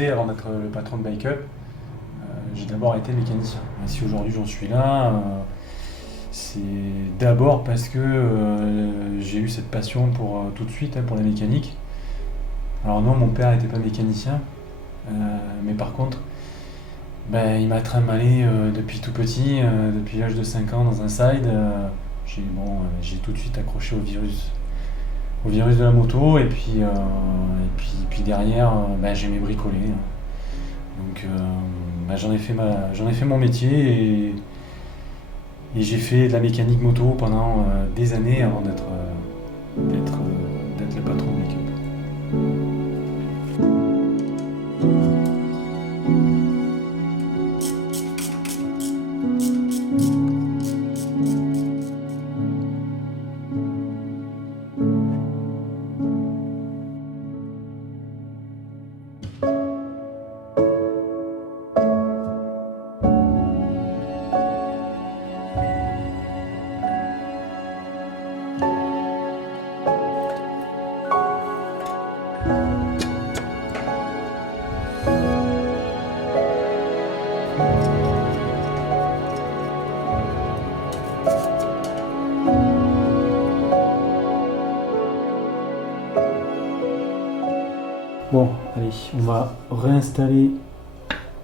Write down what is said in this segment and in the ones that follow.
commencé, avant d'être le patron de Bike Up, j'ai d'abord été mécanicien. Et si aujourd'hui j'en suis là, c'est d'abord parce que j'ai eu cette passion pour tout de suite pour la mécanique. Alors non, mon père n'était pas mécanicien, mais par contre, il m'a trimballé depuis tout petit, depuis l'âge de 5 ans dans un side. J'ai tout de suite accroché au virus de la moto, et puis derrière, j'aimais bricoler. Donc j'en ai fait mon métier, et j'ai fait de la mécanique moto pendant des années avant d'être le patron de Bike Up. Bon, allez, on va réinstaller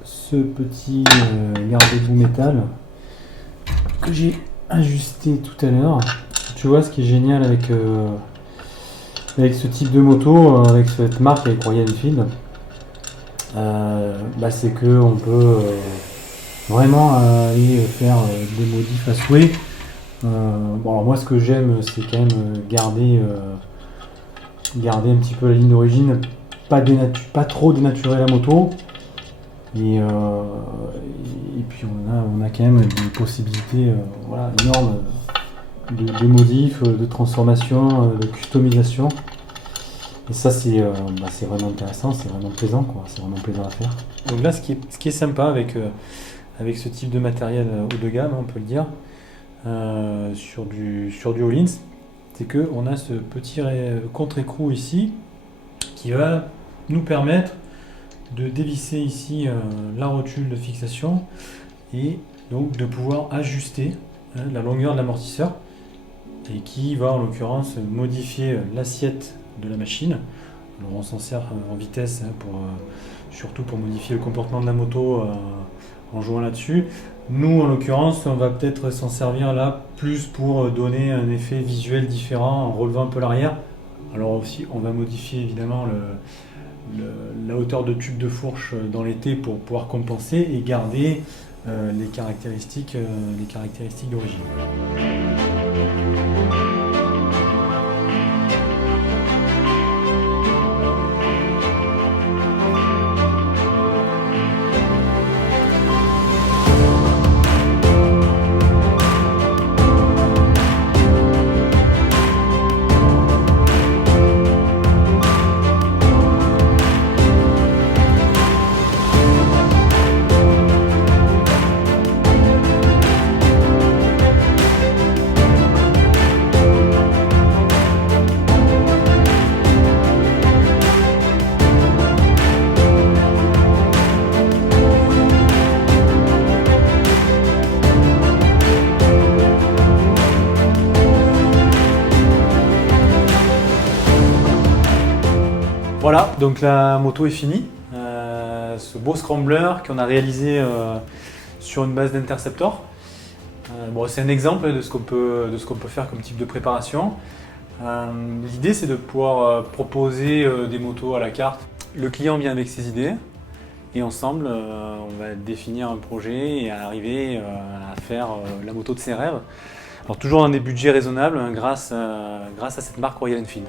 ce petit garde-boue métal que j'ai ajusté tout à l'heure. Tu vois, ce qui est génial avec ce type de moto, avec cette marque, avec Royal Enfield, c'est qu'on peut vraiment aller faire des modifs à souhait. Alors moi, ce que j'aime, c'est quand même garder un petit peu la ligne d'origine, pas trop dénaturer la moto, et puis on a quand même des possibilités énormes de modifs, de transformation, de customisation, et ça c'est vraiment intéressant, c'est vraiment plaisant, c'est vraiment plaisant à faire. Donc là, ce qui est sympa avec ce type de matériel haut de gamme, on peut le dire, sur du Öhlins, c'est qu'on a ce petit contre-écrou ici qui va nous permettre de dévisser ici la rotule de fixation, et donc de pouvoir ajuster la longueur de l'amortisseur, et qui va en l'occurrence modifier l'assiette de la machine. Alors on s'en sert en vitesse surtout pour modifier le comportement de la moto en jouant là-dessus. Nous, en l'occurrence, on va peut-être s'en servir là plus pour donner un effet visuel différent en relevant un peu l'arrière. Alors aussi, on va modifier évidemment la hauteur de tube de fourche dans l'été pour pouvoir compenser et garder les caractéristiques d'origine. Voilà, donc la moto est finie. Ce beau scrambler qu'on a réalisé sur une base d'Interceptor. C'est un exemple de ce qu'on peut faire comme type de préparation. L'idée, c'est de pouvoir proposer des motos à la carte. Le client vient avec ses idées, et ensemble, on va définir un projet et arriver à faire la moto de ses rêves. Alors toujours dans des budgets raisonnables, grâce à cette marque Royal Enfield.